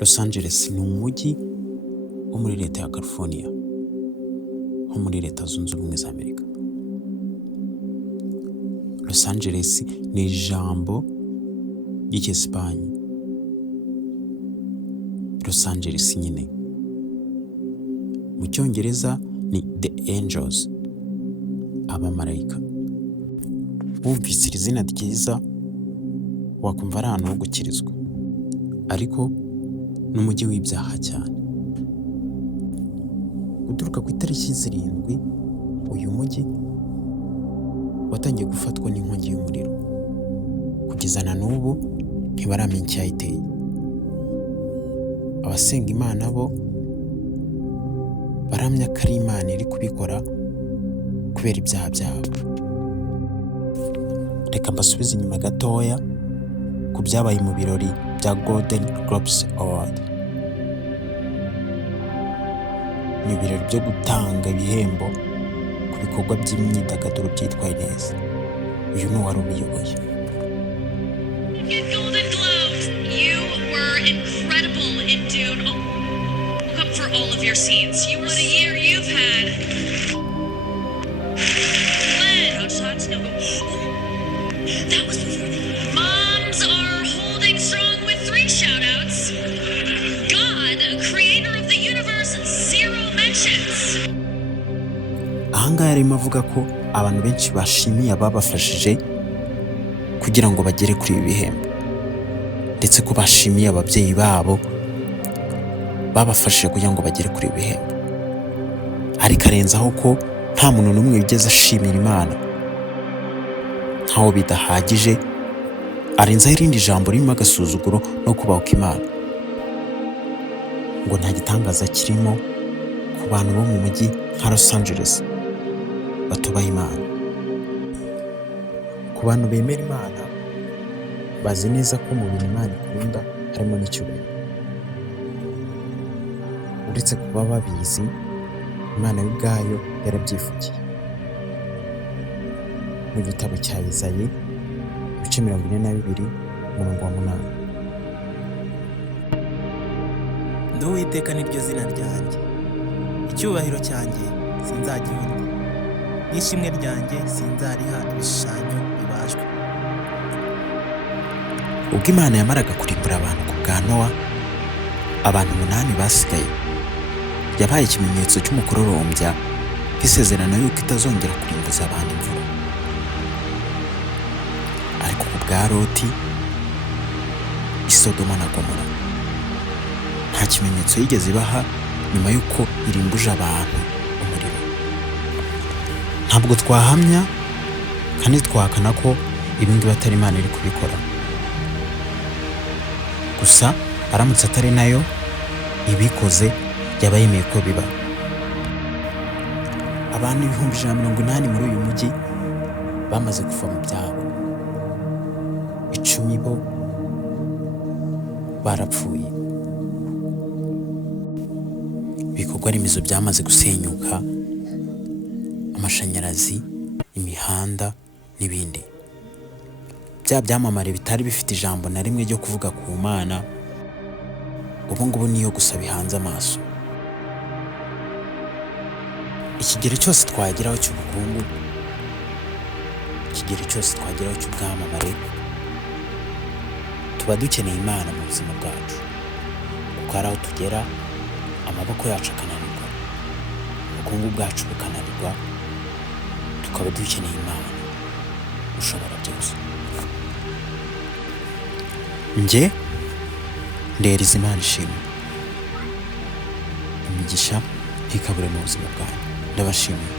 Los Angeles ni umujyi wo muri leta ya California ho muri leta zunze ubumwe za Amerika. Los Angeles ni ijambo ry'Icyesipanye. Los Angeles nyine mu Cyongereza ni the angels, abamarayika. Wumvise iri zina ryiza wakumva ari ahantu ho gukirizwa, ariko n'umujyi w'ibyaha cyane. Guturuka ku itariki 7 uyu mujyi watangiye gufatwa n'inkongi y'umuriro. Kugeza na n'ubu ntibaramenya icyayiteye. Abasenga Imana bo baramya ko ari Imana iri kubikora kubera ibyaha byabo. Reka mbasubize inyuma gatoya ku byabaye mu birori bya Golden Globes Award. Ni ibirori byo gutanga ibihembo ku bikorwa by'imyidagaduro byitwaye neza. Uyu ni uwari ubiyoboye. Golden Globes, you were incredible in Dune. Look up for all of your scenes. What a year you've had. That was before the moms are holding strong with 3 shout-outs. God, creator of the universe, 0 mentions. Ahangaha arimo avuga ko abantu benshi bashimiye ababafashije kugira ngo bagere kuri ibi bihembo, ndetse ko bashimiye ababyeyi babo babafashije kugira ngo bagere kuri ibi bihembo. Ariko arenzaho ko nta muntu n'umwe wigeze ashimira Imana. Ntaho bidahagije, arenzaho irindi jambo ririmo agasuzuguro no kubahuka Imana, ngo nta gitangaza kirimo ku bantu bo mu mujyi nka Los Angeles batubaha Imana. Ku bantu bemera Imana bazi neza ko mu bintu Imana ikunda harimo n'icyubahiro. Uretse kuba babizi, Imana yo ubwayo yarabyivugiye mu gitabo cya Isayi 42:8. Ndi Uwiteka niryo zina ryanjye, icyubahiro cyanjye sinzagiha undi, n'ishimwe ryanjye sinzariha ibishushanyo bibajwe. Ubwo Imana yamaraga kurimbura abantu ku bwa Nowa, abantu 8 basigaye yabaye ikimenyetso cy'umukororombya nk'isezerano y'uko itazongera kurimbuza abantu imvura. Ariko ku bwa Loti, Sodomu na Gomora nta kimenyetso yigeze ibaha nyuma y'uko irimbuje abantu umuriro. Ntabwo twahamya kandi twahakana ko ibingibi atari Imana iri kubikora. Gusa aramutse atari nayo ibikoze, yaba yemeye ko biba. Abantu 180 muri uyu mujyi bamaze kuva mu byabo. 10 bo barapfuye. Ibikorwa remezo byamaze gusenyuka, amashanyarazi, imihanda n'ibindi. Bya byamamare bitari bifite ijambo na rimwe ryo kuvuga ku Mana, ubu ngubu niyo gusa bihanze amaso. Ikigero cyose twageraho cy'ubukungu, ikigero cyose twageraho cy'ubwamamare, tuba dukeneye Imana mu buzima bwacu. Kuko hari aho tugera amaboko yacu akananirwa, ubukungu bwacu bukananirwa, tukaba dukeneye Imana ushobora byose. Njye ndi Elyse, Imana ishimwe. Imigisha ntikabure mu buzima bwanyu. Ndabashimiye.